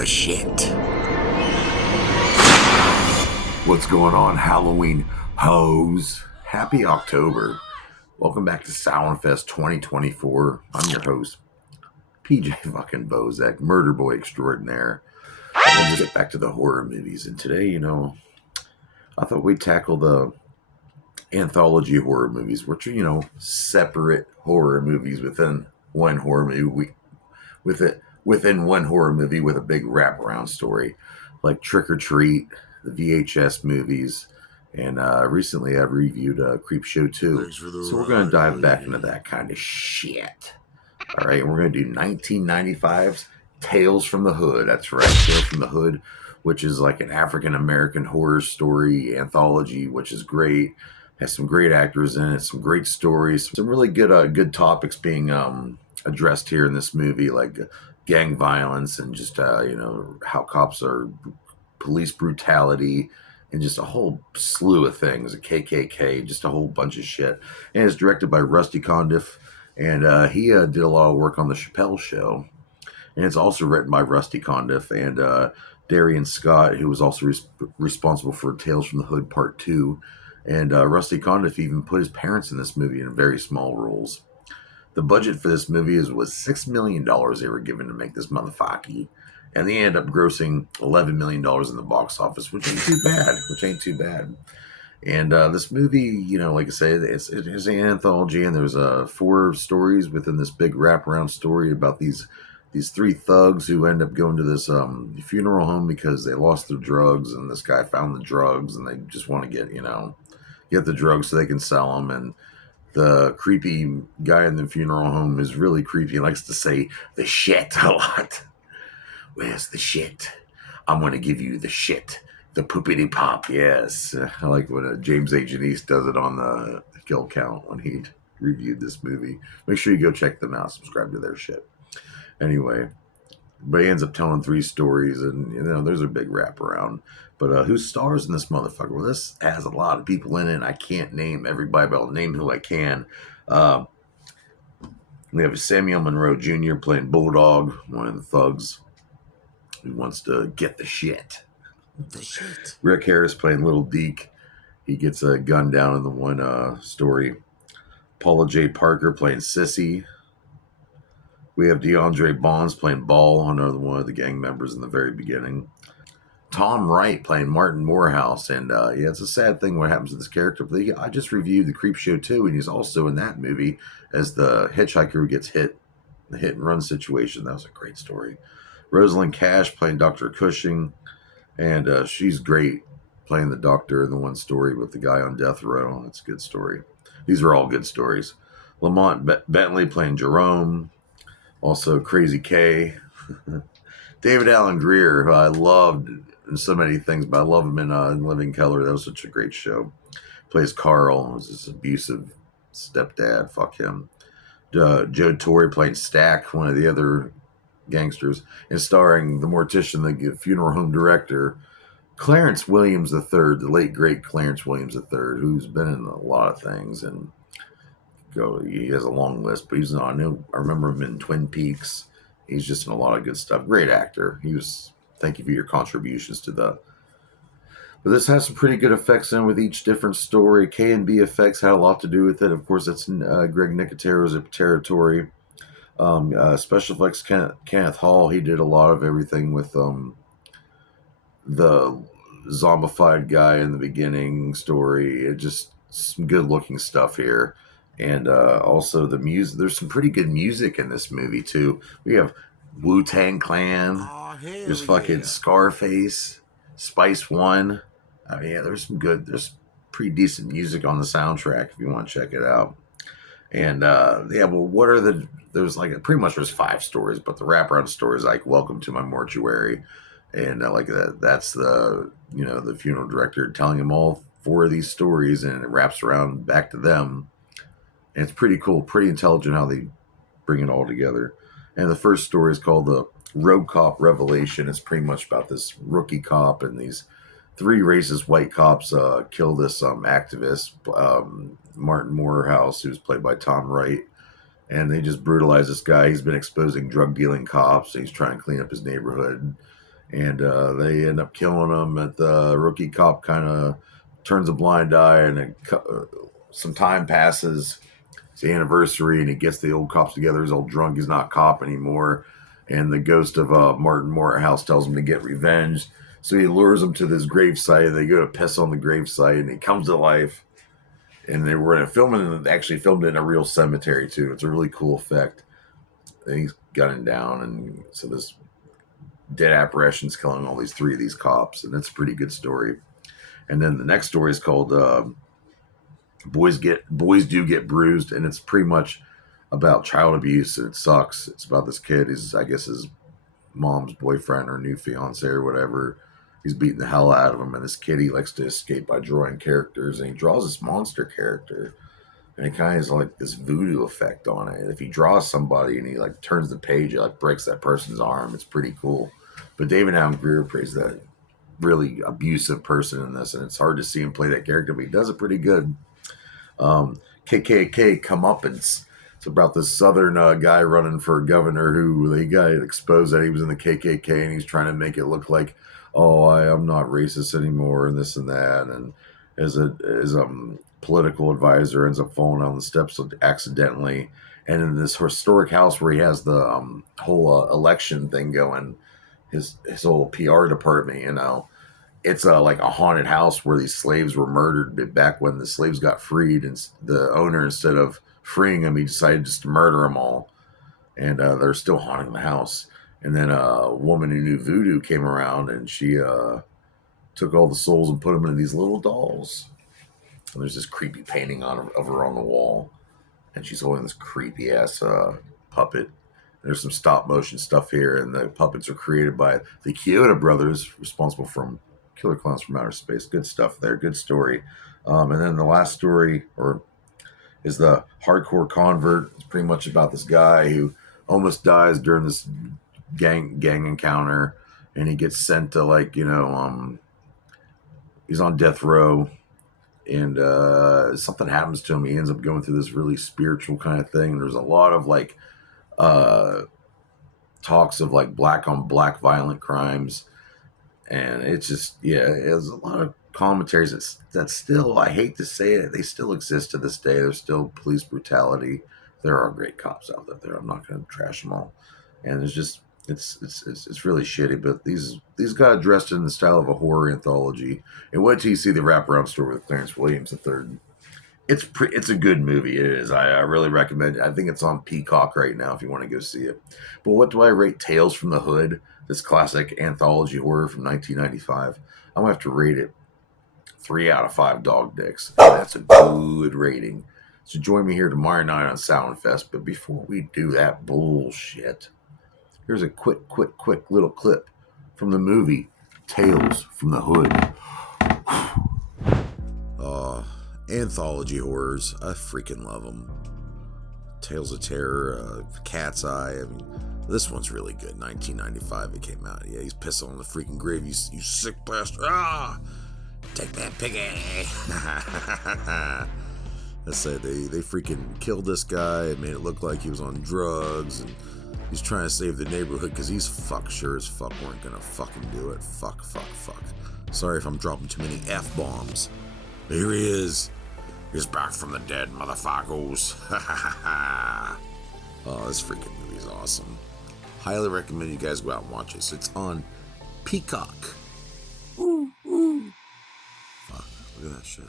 the shit. What's going on, Halloween hoes? Happy October. Welcome back to Soundfest 2024. I'm your host, PJ fucking Bozak, murder boy extraordinaire. We'll just get back to the horror movies. And today, I thought we'd tackle the anthology horror movies, which are, separate horror movies within one horror movie, within one horror movie with a big wraparound story, like Trick or Treat, the VHS movies, and recently I've reviewed Creepshow 2. So we're going to dive back into that kind of shit. All right, and we're going to do 1995's Tales from the Hood. That's right, Tales from the Hood, which is like an African-American horror story anthology, which is great. Has some great actors in it, some great stories, some really good topics being addressed here in this movie, like gang violence and just how cops are, police brutality, and just a whole slew of things, a KKK, just a whole bunch of shit. And it's directed by Rusty Condiff, and he did a lot of work on the Chappelle Show. And it's also written by Rusty Condiff and Darian Scott, who was also responsible for Tales from the Hood Part 2. And Rusty Condiff even put his parents in this movie in very small roles. The budget for this movie was $6 million they were given to make this motherfucker. And they ended up grossing $11 million in the box office, which ain't too bad. And this movie, like I said, it's an anthology, and there's 4 stories within this big wraparound story about these 3 thugs who end up going to this funeral home because they lost their drugs, and this guy found the drugs, and they just want to get the drugs so they can sell them. And the creepy guy in the funeral home is really creepy. He likes to say the shit a lot. Where's the shit? I'm going to give you the shit. The poopity pop, yes. I like when James A. Janice does it on the Kill Count when he reviewed this movie. Make sure you go check them out. Subscribe to their shit. Anyway, but he ends up telling 3 stories, and there's a big wraparound. But who stars in this motherfucker? Well, this has a lot of people in it, and I can't name everybody, but I'll name who I can. We have Samuel Monroe Jr. playing Bulldog, one of the thugs who wants to get the shit. The shit. Rick Harris playing Little Deke. He gets a gun down in the one story. Paula J. Parker playing Sissy. We have DeAndre Bonds playing Ball, another one of the gang members in the very beginning. Tom Wright playing Martin Morehouse. And it's a sad thing what happens to this character. But I just reviewed the Creepshow 2, and he's also in that movie as the hitchhiker who gets hit, the hit and run situation. That was a great story. Rosalind Cash playing Dr. Cushing, and she's great playing the doctor in the one story with the guy on death row. That's a good story. These are all good stories. Lamont Bentley playing Jerome. Also Crazy K. David Alan Grier, who I loved in so many things, but I love him in Living Color. That was such a great show. Plays Carl. He was this abusive stepdad. Fuck him. Joe Torre playing Stack, one of the other gangsters, and starring the mortician, the funeral home director, Clarence Williams III, the late great Clarence Williams III, who's been in a lot of things, and he has a long list, but I remember him in Twin Peaks. He's just in a lot of good stuff. Great actor. Thank you for your contributions to the. But this has some pretty good effects in with each different story. K&B effects had a lot to do with it. Of course, that's Greg Nicotero's territory. Special effects, Kenneth Hall, he did a lot of everything with the zombified guy in the beginning story. It just some good looking stuff here. And also the music, there's some pretty good music in this movie too. We have Wu-Tang Clan, there's fucking Scarface, Spice One. I mean, there's pretty decent music on the soundtrack if you want to check it out. And what are there's pretty much there's 5 stories, but the wraparound story is like Welcome to My Mortuary, and that's the the funeral director telling him all 4 of these stories, and it wraps around back to them, and it's pretty cool, pretty intelligent how they bring it all together. And the first story is called the Road Cop Revelation. It's pretty much about this rookie cop and these 3 racist white cops kill this activist, Martin Morehouse, who's played by Tom Wright, and they just brutalize this guy. He's been exposing drug dealing cops, and he's trying to clean up his neighborhood. and they end up killing him. And the rookie cop kind of turns a blind eye, and some time passes. It's the anniversary, and he gets the old cops together. He's all drunk. He's not a cop anymore. And the ghost of Martin Morehouse tells him to get revenge. So he lures him to this gravesite, and they go to piss on the gravesite, and he comes to life. And they were actually filmed it in a real cemetery, too. It's a really cool effect. And he's gunning down, and so this dead apparition's killing all these three of these cops, and it's a pretty good story. And then the next story is called Boys Do Get Bruised, and it's pretty much about child abuse, and it sucks. It's about this kid. I guess his mom's boyfriend or new fiance or whatever. He's beating the hell out of him, and this kid, he likes to escape by drawing characters, and he draws this monster character, and it kind of has like this voodoo effect on it. If he draws somebody and he like turns the page, it like breaks that person's arm. It's pretty cool. But David Allen Greer plays that really abusive person in this, and it's hard to see him play that character, but he does it pretty good. KKK comeuppance. It's about this southern guy running for governor who they got exposed that he was in the KKK, and he's trying to make it look like, oh, I'm not racist anymore, and this and that. And as a political advisor ends up falling down the steps accidentally. And in this historic house where he has the whole election thing going, his whole PR department, it's like a haunted house where these slaves were murdered back when the slaves got freed, and the owner, instead of freeing them, he decided just to murder them all, and they're still haunting the house. And then a woman who knew voodoo came around, and she took all the souls and put them in these little dolls. And there's this creepy painting of her on the wall, and she's holding this creepy ass puppet. There's some stop motion stuff here, and the puppets are created by the Kyoto brothers, responsible for Killer Clowns from Outer Space. Good stuff there. Good story. And then the last story is the Hardcore Convert. It's pretty much about this guy who almost dies during this gang encounter, and he gets sent to he's on death row, and something happens to him. He ends up going through this really spiritual kind of thing. There's a lot of talks of like black on black violent crimes. And it's just, there's a lot of commentaries that still, I hate to say it, they still exist to this day. There's still police brutality. There are great cops out there. I'm not going to trash them all. And there's just, it's really shitty. But these guys dressed in the style of a horror anthology. And wait till you see the wraparound story with Clarence Williams III. It's a good movie. It is. I really recommend it. I think it's on Peacock right now if you want to go see it. But what do I rate Tales from the Hood? This classic anthology horror from 1995. I'm going to have to rate it 3 out of 5 dog dicks. That's a good rating. So join me here tomorrow night on Soundfest. But before we do that bullshit, here's a quick little clip from the movie Tales from the Hood. Anthology horrors. I freaking love them. Tales of Terror, Cat's Eye. I mean, this one's really good. 1995 it came out. Yeah, he's pissing on the freaking grave. You sick bastard. Ah! Take that, piggy! Let's say they freaking killed this guy and made it look like he was on drugs, and he's trying to save the neighborhood because he's sure as fuck weren't gonna fucking do it. Fuck. Sorry if I'm dropping too many F-bombs. Here he is. He's back from the dead, motherfuckers. Oh, this freaking movie is awesome. Highly recommend you guys go out and watch it. It's on Peacock. Ooh. Fuck, look at that shit.